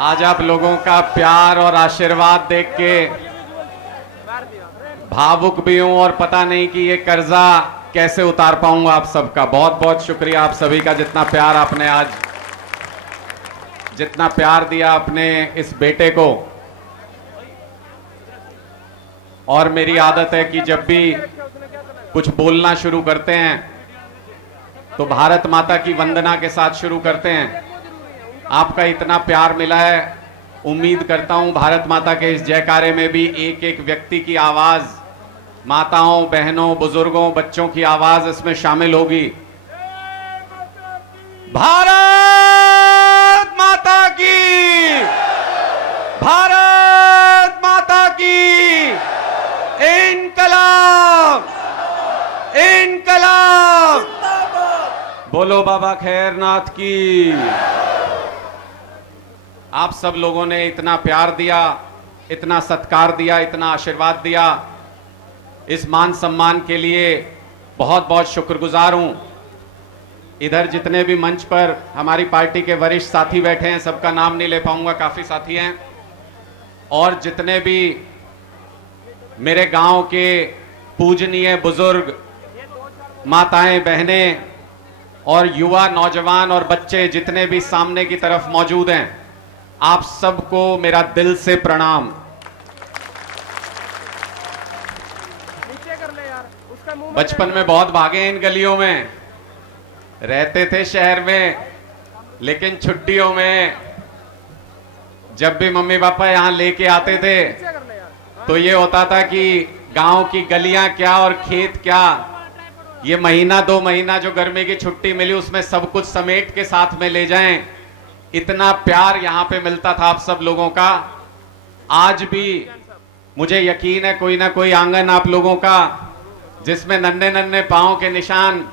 आज आप लोगों का प्यार और आशीर्वाद देख के भावुक भी हूं और पता नहीं कि ये कर्जा कैसे उतार पाऊंगा आप सबका। बहुत बहुत शुक्रिया आप सभी का, जितना प्यार आपने आज, जितना प्यार दिया अपने इस बेटे को। और मेरी आदत है कि जब भी कुछ बोलना शुरू करते हैं तो भारत माता की वंदना के साथ शुरू करते हैं। आपका इतना प्यार मिला है, उम्मीद करता हूं भारत माता के इस जयकारे में भी एक एक व्यक्ति की आवाज, माताओं, बहनों, बुजुर्गों, बच्चों की आवाज इसमें शामिल होगी। भारत माता की, भारत माता की, इनकलाब, इनकलाब, बोलो बाबा खैरनाथ की। आप सब लोगों ने इतना प्यार दिया, इतना सत्कार दिया, इतना आशीर्वाद दिया, इस मान सम्मान के लिए बहुत बहुत शुक्रगुजार हूं। इधर जितने भी मंच पर हमारी पार्टी के वरिष्ठ साथी बैठे हैं, सबका नाम नहीं ले पाऊंगा, काफी साथी हैं, और जितने भी मेरे गांव के पूजनीय बुजुर्ग, माताएं, बहनें और युवा, नौजवान और बच्चे जितने भी सामने की तरफ मौजूद हैं, आप सबको मेरा दिल से प्रणाम। बचपन में बहुत भागे इन गलियों में, रहते थे शहर में, लेकिन छुट्टियों में जब भी मम्मी पापा यहां लेके आते थे तो ये होता था कि गांव की गलियां क्या और खेत क्या, ये महीना 2 महीना जो गर्मी की छुट्टी मिली उसमें सब कुछ समेट के साथ में ले जाएं। इतना प्यार यहां पे मिलता था आप सब लोगों का। आज भी मुझे यकीन है कोई ना कोई आंगन आप लोगों का जिसमें नन्हे नन्हे पांव के निशान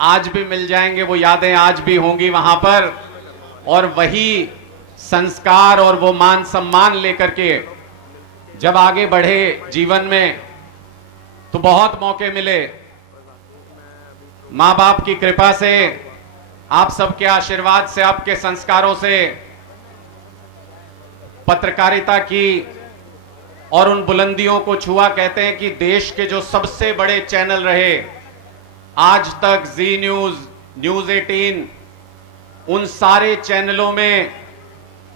आज भी मिल जाएंगे, वो यादें आज भी होंगी वहां पर। और वही संस्कार और वो मान सम्मान लेकर के जब आगे बढ़े जीवन में तो बहुत मौके मिले। मां बाप की कृपा से, आप सबके आशीर्वाद से, आपके संस्कारों से, पत्रकारिता की और उन बुलंदियों को छुआ। कहते हैं कि देश के जो सबसे बड़े चैनल रहे, आज तक, जी न्यूज, न्यूज 18, उन सारे चैनलों में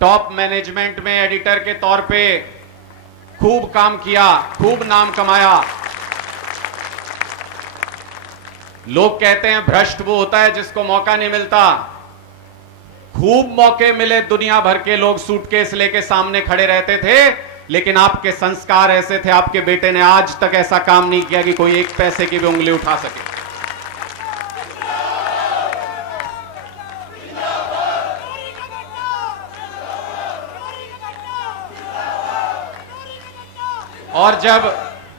टॉप मैनेजमेंट में एडिटर के तौर पे खूब काम किया, खूब नाम कमाया। लोग कहते हैं भ्रष्ट वो होता है जिसको मौका नहीं मिलता। खूब मौके मिले, दुनिया भर के लोग सूटकेस लेके सामने खड़े रहते थे, लेकिन आपके संस्कार ऐसे थे, आपके बेटे ने आज तक ऐसा काम नहीं किया कि कोई एक पैसे की भी उंगली उठा सके। और जब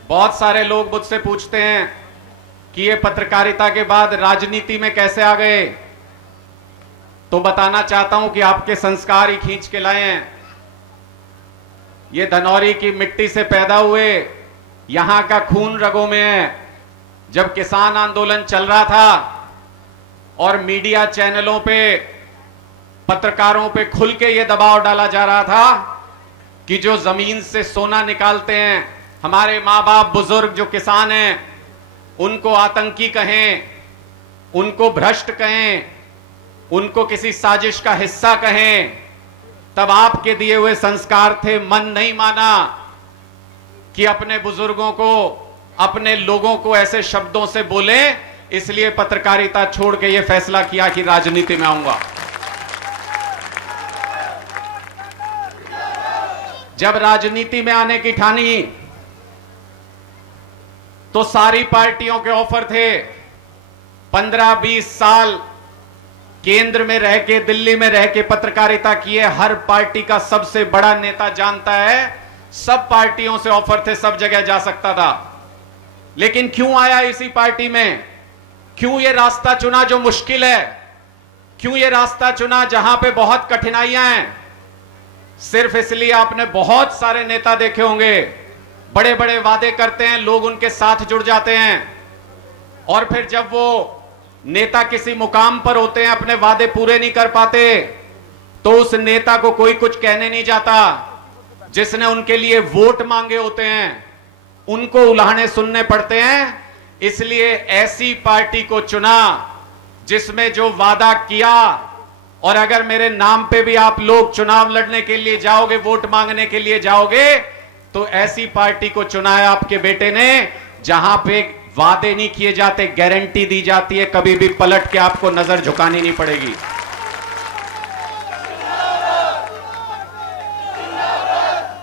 बहुत सारे लोग मुझसे पूछते हैं कि ये पत्रकारिता के बाद राजनीति में कैसे आ गए, तो बताना चाहता हूं कि आपके संस्कार ही खींच के लाए हैं। ये धनौरी की मिट्टी से पैदा हुए, यहां का खून रगों में है। जब किसान आंदोलन चल रहा था और मीडिया चैनलों पे, पत्रकारों पे खुल के ये दबाव डाला जा रहा था कि जो जमीन से सोना निकालते हैं, हमारे माँ बाप, बुजुर्ग जो किसान हैं, उनको आतंकी कहें, उनको भ्रष्ट कहें, उनको किसी साजिश का हिस्सा कहें, तब आपके दिए हुए संस्कार थे। मन नहीं माना कि अपने बुजुर्गों को, अपने लोगों को ऐसे शब्दों से बोले, इसलिए पत्रकारिता छोड़ के यह फैसला किया कि राजनीति में आऊंगा। जब राजनीति में आने की ठानी तो सारी पार्टियों के ऑफर थे। 15-20 साल केंद्र में रह के, दिल्ली में रह के पत्रकारिता किए, हर पार्टी का सबसे बड़ा नेता जानता है, सब पार्टियों से ऑफर थे, सब जगह जा सकता था। लेकिन क्यों आया इसी पार्टी में? क्यों ये रास्ता चुना जो मुश्किल है? क्यों ये रास्ता चुना जहां पे बहुत कठिनाइयां हैं? सिर्फ इसलिए आपने बहुत सारे नेता देखे होंगे, बड़े बड़े वादे करते हैं, लोग उनके साथ जुड़ जाते हैं, और फिर जब वो नेता किसी मुकाम पर होते हैं, अपने वादे पूरे नहीं कर पाते, तो उस नेता को कोई कुछ कहने नहीं जाता। जिसने उनके लिए वोट मांगे होते हैं उनको उलाहने सुनने पड़ते हैं। इसलिए ऐसी पार्टी को चुना जिसमें जो वादा किया, और अगर मेरे नाम पे भी आप लोग चुनाव लड़ने के लिए जाओगे, वोट मांगने के लिए जाओगे, तो ऐसी पार्टी को चुना है आपके बेटे ने जहां पे वादे नहीं किए जाते, गारंटी दी जाती है। कभी भी पलट के आपको नजर झुकानी नहीं पड़ेगी।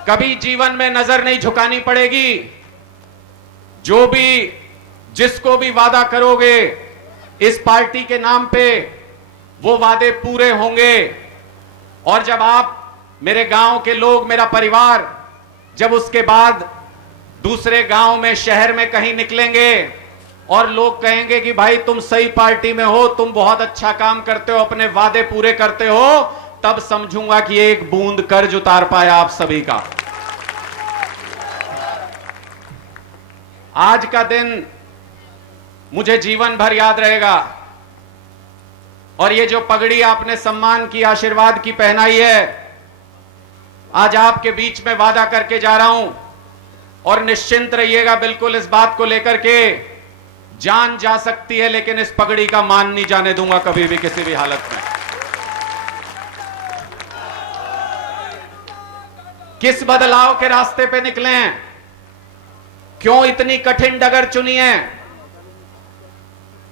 कभी जीवन में नजर नहीं झुकानी पड़ेगी। जो भी जिसको भी वादा करोगे इस पार्टी के नाम पे, वो वादे पूरे होंगे। और जब आप, मेरे गांव के लोग, मेरा परिवार, जब उसके बाद दूसरे गांव में, शहर में कहीं निकलेंगे और लोग कहेंगे कि भाई तुम सही पार्टी में हो, तुम बहुत अच्छा काम करते हो, अपने वादे पूरे करते हो, तब समझूंगा कि एक बूंद कर्ज उतार पाया आप सभी का। आज का दिन मुझे जीवन भर याद रहेगा। और ये जो पगड़ी आपने सम्मान की, आशीर्वाद की पहनाई है, आज आपके बीच में वादा करके जा रहा हूं। और निश्चिंत रहिएगा बिल्कुल इस बात को लेकर के, जान जा सकती है लेकिन इस पगड़ी का मान नहीं जाने दूंगा कभी भी, किसी भी हालत में। किस बदलाव के रास्ते पे निकले हैं? क्यों इतनी कठिन डगर चुनी है?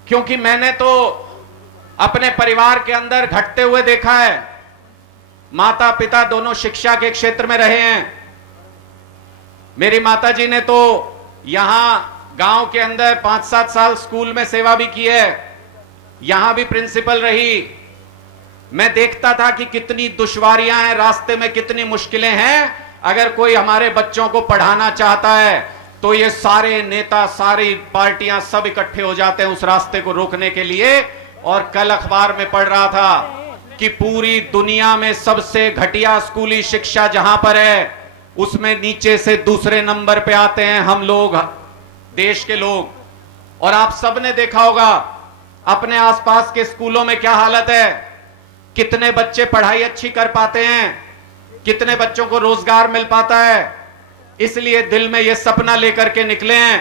क्योंकि मैंने तो अपने परिवार के अंदर घटते हुए देखा है। माता पिता दोनों शिक्षा के क्षेत्र में रहे हैं। मेरी माताजी ने तो यहां गांव के अंदर 5-7 साल स्कूल में सेवा भी की है, यहां भी प्रिंसिपल रही। मैं देखता था कि कितनी दुश्वारियां हैं रास्ते में, कितनी मुश्किलें हैं। अगर कोई हमारे बच्चों को पढ़ाना चाहता है तो ये सारे नेता, सारी पार्टियां सब इकट्ठे हो जाते हैं उस रास्ते को रोकने के लिए। और कल अखबार में पढ़ रहा था कि पूरी दुनिया में सबसे घटिया स्कूली शिक्षा जहां पर है, उसमें नीचे से दूसरे नंबर पे आते हैं हम लोग, देश के लोग। और आप सबने देखा होगा अपने आसपास के स्कूलों में क्या हालत है। कितने बच्चे पढ़ाई अच्छी कर पाते हैं, कितने बच्चों को रोजगार मिल पाता है। इसलिए दिल में यह सपना लेकर के निकले हैं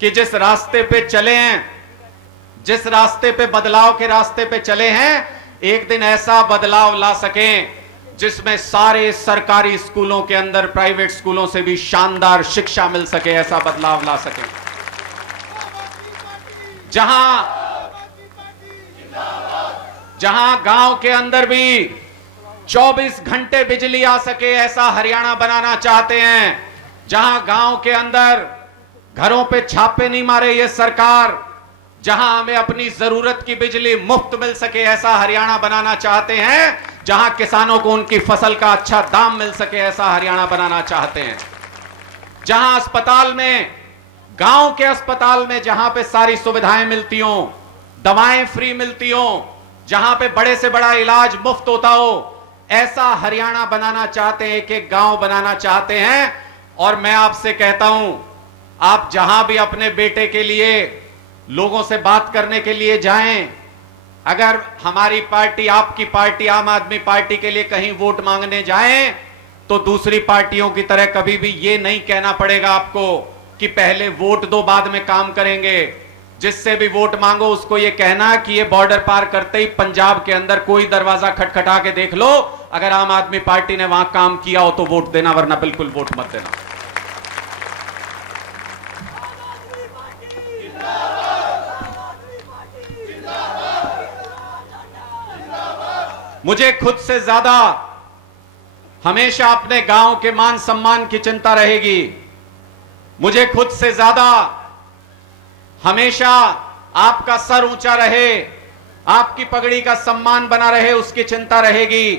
कि जिस रास्ते पे चले हैं, जिस रास्ते पे बदलाव के रास्ते पे चले हैं, एक दिन ऐसा बदलाव ला सकें जिसमें सारे सरकारी स्कूलों के अंदर प्राइवेट स्कूलों से भी शानदार शिक्षा मिल सके, ऐसा बदलाव ला सके। जहां गांव के अंदर भी 24 घंटे बिजली आ सके, ऐसा हरियाणा बनाना चाहते हैं। जहां गांव के अंदर घरों पे छापे नहीं मारे ये सरकार, जहां हमें अपनी जरूरत की बिजली मुफ्त मिल सके, ऐसा हरियाणा बनाना चाहते हैं। जहां किसानों को उनकी फसल का अच्छा दाम मिल सके, ऐसा हरियाणा बनाना चाहते हैं। जहां अस्पताल में, गांव के अस्पताल में जहां पे सारी सुविधाएं मिलती हो, दवाएं फ्री मिलती हो, जहां पे बड़े से बड़ा इलाज मुफ्त होता हो, ऐसा हरियाणा बनाना चाहते हैं, एक एक गांव बनाना चाहते हैं। और मैं आपसे कहता हूं, आप जहां भी अपने बेटे के लिए लोगों से बात करने के लिए जाएं, अगर हमारी पार्टी, आपकी पार्टी आम आदमी पार्टी के लिए कहीं वोट मांगने जाएं, तो दूसरी पार्टियों की तरह कभी भी ये नहीं कहना पड़ेगा आपको कि पहले वोट दो बाद में काम करेंगे। जिससे भी वोट मांगो उसको ये कहना कि ये बॉर्डर पार करते ही पंजाब के अंदर कोई दरवाजा खटखटा के देख लो, अगर आम आदमी पार्टी ने वहां काम किया हो तो वोट देना, वरना बिल्कुल वोट मत देना। मुझे खुद से ज्यादा हमेशा अपने गांव के मान सम्मान की चिंता रहेगी। मुझे खुद से ज्यादा हमेशा आपका सर ऊंचा रहे, आपकी पगड़ी का सम्मान बना रहे, उसकी चिंता रहेगी।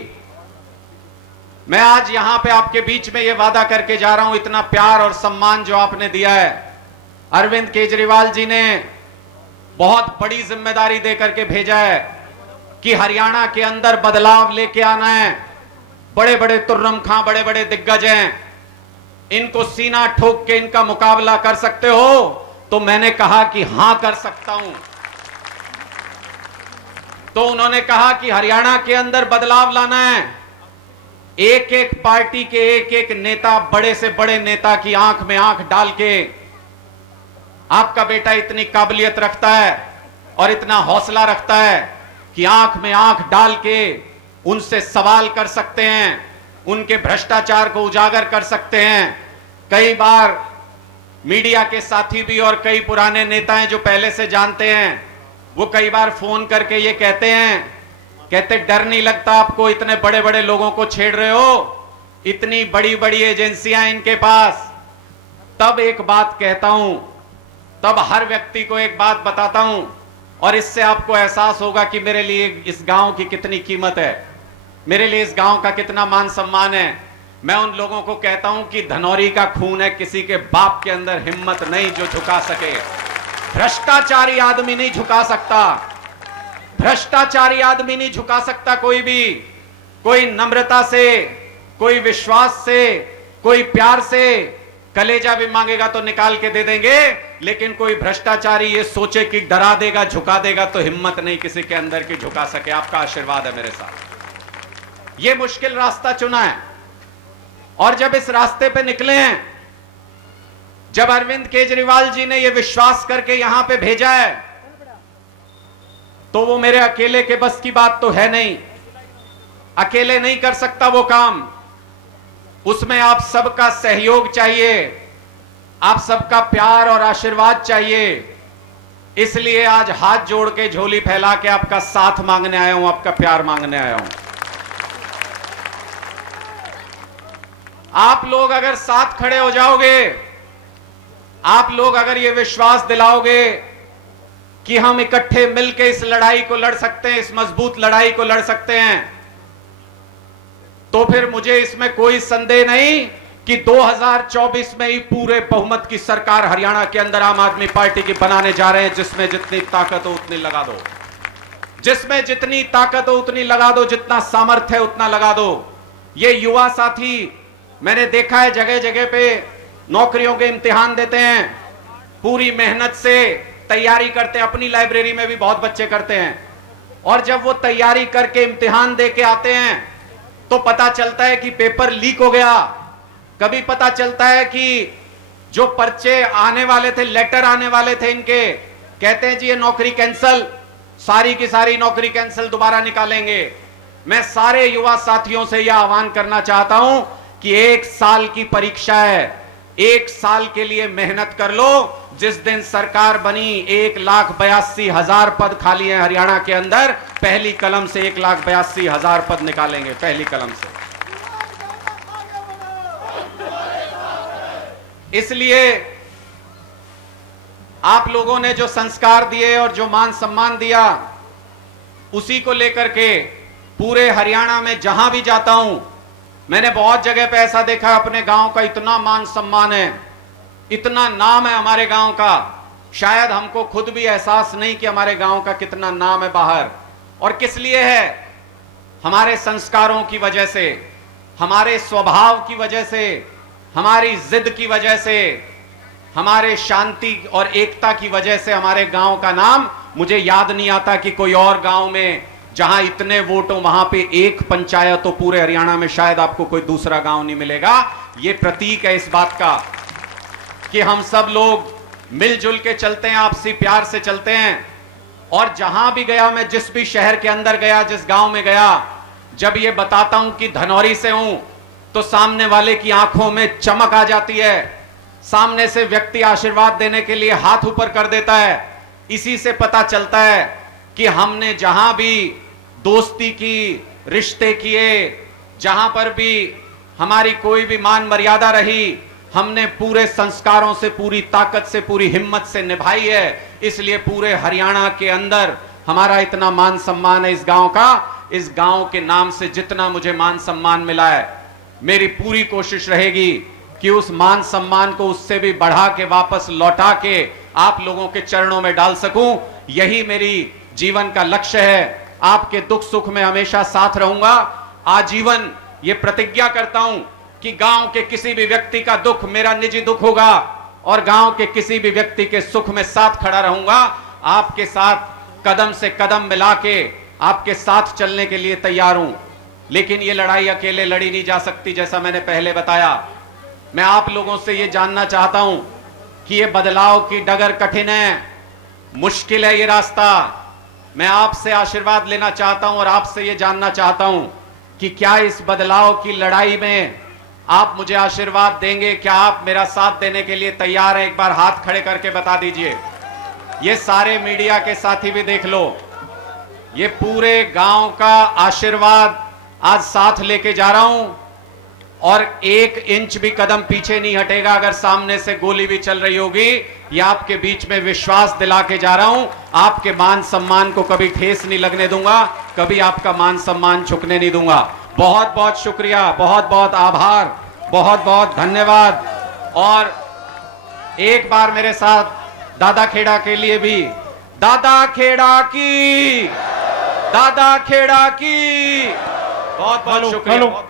मैं आज यहां पे आपके बीच में यह वादा करके जा रहा हूं, इतना प्यार और सम्मान जो आपने दिया है, अरविंद केजरीवाल जी ने बहुत बड़ी जिम्मेदारी देकर के भेजा है कि हरियाणा के अंदर बदलाव लेके आना है। बड़े बड़े तुर्रम खां, बड़े बड़े दिग्गज हैं, इनको सीना ठोक के इनका मुकाबला कर सकते हो? तो मैंने कहा कि हां कर सकता हूं। तो उन्होंने कहा कि हरियाणा के अंदर बदलाव लाना है। एक एक पार्टी के एक एक नेता, बड़े से बड़े नेता की आंख में आंख डाल के, आपका बेटा इतनी काबिलियत रखता है और इतना हौसला रखता है कि आंख में आंख डाल के उनसे सवाल कर सकते हैं, उनके भ्रष्टाचार को उजागर कर सकते हैं। कई बार मीडिया के साथी भी और कई पुराने नेता हैं जो पहले से जानते हैं, वो कई बार फोन करके ये कहते डर नहीं लगता आपको, इतने बड़े बड़े लोगों को छेड़ रहे हो, इतनी बड़ी बड़ी एजेंसियां इनके पास। तब एक बात कहता हूं, तब हर व्यक्ति को एक बात बताता हूं, और इससे आपको एहसास होगा कि मेरे लिए इस गांव की कितनी कीमत है, मेरे लिए इस गांव का कितना मान सम्मान है। मैं उन लोगों को कहता हूं कि धनौरी का खून है, किसी के बाप के अंदर हिम्मत नहीं जो झुका सके। भ्रष्टाचारी आदमी नहीं झुका सकता, भ्रष्टाचारी आदमी नहीं झुका सकता कोई भी। कोई नम्रता से, कोई विश्वास से, कोई प्यार से कलेजा भी मांगेगा तो निकाल के दे देंगे, लेकिन कोई भ्रष्टाचारी ये सोचे कि डरा देगा, झुका देगा, तो हिम्मत नहीं किसी के अंदर की झुका सके। आपका आशीर्वाद है मेरे साथ। ये मुश्किल रास्ता चुना है, और जब इस रास्ते पे निकले हैं, जब अरविंद केजरीवाल जी ने यह विश्वास करके यहां पे भेजा है, तो वो मेरे अकेले के बस की बात तो है नहीं, अकेले नहीं कर सकता वो काम। उसमें आप सबका सहयोग चाहिए, आप सबका प्यार और आशीर्वाद चाहिए। इसलिए आज हाथ जोड़ के, झोली फैला के आपका साथ मांगने आया हूं, आपका प्यार मांगने आया हूं। आप लोग अगर साथ खड़े हो जाओगे, आप लोग अगर ये विश्वास दिलाओगे कि हम इकट्ठे मिलकर इस लड़ाई को लड़ सकते हैं, इस मजबूत लड़ाई को लड़ सकते हैं, तो फिर मुझे इसमें कोई संदेह नहीं कि 2024 में ही पूरे बहुमत की सरकार हरियाणा के अंदर आम आदमी पार्टी की बनाने जा रहे हैं। जिसमें जितनी ताकत हो उतनी लगा दो, जिसमें जितनी ताकत हो उतनी लगा दो, जितना सामर्थ्य है उतना लगा दो। ये युवा साथी मैंने देखा है जगह जगह पे नौकरियों के इम्तिहान देते हैं, पूरी मेहनत से तैयारी करते हैं, अपनी लाइब्रेरी में भी बहुत बच्चे करते हैं, और जब वो तैयारी करके इम्तिहान दे के आते हैं तो पता चलता है कि पेपर लीक हो गया। कभी पता चलता है कि जो पर्चे आने वाले थे, लेटर आने वाले थे इनके, कहते हैं जी ये नौकरी कैंसल, सारी की सारी नौकरी कैंसल, दोबारा निकालेंगे। मैं सारे युवा साथियों से यह आह्वान करना चाहता हूं कि 1 साल की परीक्षा है, 1 साल के लिए मेहनत कर लो। जिस दिन सरकार बनी 1,82,000 पद खाली हैं हरियाणा के अंदर, पहली कलम से 1,82,000 पद निकालेंगे, पहली कलम से। इसलिए आप लोगों ने जो संस्कार दिए और जो मान सम्मान दिया, उसी को लेकर के पूरे हरियाणा में जहां भी जाता हूं, मैंने बहुत जगह पे ऐसा देखा, अपने गांव का इतना मान सम्मान है, इतना नाम है हमारे गांव का, शायद हमको खुद भी एहसास नहीं कि हमारे गांव का कितना नाम है बाहर। और किस लिए है? हमारे संस्कारों की वजह से, हमारे स्वभाव की वजह से, हमारी जिद की वजह से, हमारे शांति और एकता की वजह से हमारे गांव का नाम, मुझे याद नहीं आता कि कोई और गांव में जहां इतने वोट हो वहां पे एक पंचायत तो पूरे हरियाणा में शायद आपको कोई दूसरा गांव नहीं मिलेगा। यह प्रतीक है इस बात का कि हम सब लोग मिलजुल के चलते हैं, आपसी प्यार से चलते हैं। और जहां भी गया मैं, जिस भी शहर के अंदर गया, जिस गांव में गया, जब ये बताता हूं कि धनौरी से हूं, तो सामने वाले की आंखों में चमक आ जाती है। सामने से व्यक्ति आशीर्वाद देने के लिए हाथ ऊपर कर देता है। इसी से पता चलता है कि हमने जहां भी दोस्ती की, रिश्ते किए, जहां पर भी हमारी कोई भी मान मर्यादा रही, हमने पूरे संस्कारों से, पूरी ताकत से, पूरी हिम्मत से निभाई है। इसलिए पूरे हरियाणा के अंदर हमारा इतना मान सम्मान है इस गांव का। इस गांव के नाम से जितना मुझे मान सम्मान मिला है, मेरी पूरी कोशिश रहेगी कि उस मान सम्मान को उससे भी बढ़ा के, वापस लौटा के आप लोगों के चरणों में डाल सकूं। यही मेरी जीवन का लक्ष्य है। आपके दुख सुख में हमेशा साथ रहूंगा। आजीवन ये प्रतिज्ञा करता हूं कि गांव के किसी भी व्यक्ति का दुख मेरा निजी दुख होगा, और गांव के किसी भी व्यक्ति के सुख में साथ खड़ा रहूंगा। आपके साथ कदम से कदम मिला के आपके साथ चलने के लिए तैयार हूं, लेकिन ये लड़ाई अकेले लड़ी नहीं जा सकती। जैसा मैंने पहले बताया, मैं आप लोगों से ये जानना चाहता हूं कि ये बदलाव की डगर कठिन है, मुश्किल है ये रास्ता। मैं आपसे आशीर्वाद लेना चाहता हूं और आपसे ये जानना चाहता हूं कि क्या इस बदलाव की लड़ाई में आप मुझे आशीर्वाद देंगे? क्या आप मेरा साथ देने के लिए तैयार हैं? एक बार हाथ खड़े करके बता दीजिए। ये सारे मीडिया के साथी भी देख लो, ये पूरे गांव का आशीर्वाद आज साथ लेके जा रहा हूं और 1 इंच भी कदम पीछे नहीं हटेगा। अगर सामने से गोली भी चल रही होगी, ये आपके बीच में विश्वास दिला के जा रहा हूं। आपके मान सम्मान को कभी ठेस नहीं लगने दूंगा, कभी आपका मान सम्मान झुकने नहीं दूंगा। बहुत बहुत शुक्रिया, बहुत बहुत आभार, बहुत बहुत धन्यवाद। और एक बार मेरे साथ दादा खेड़ा के लिए भी, दादा खेड़ा की, दादा खेड़ा की बहुत बहुत शुक्रिया।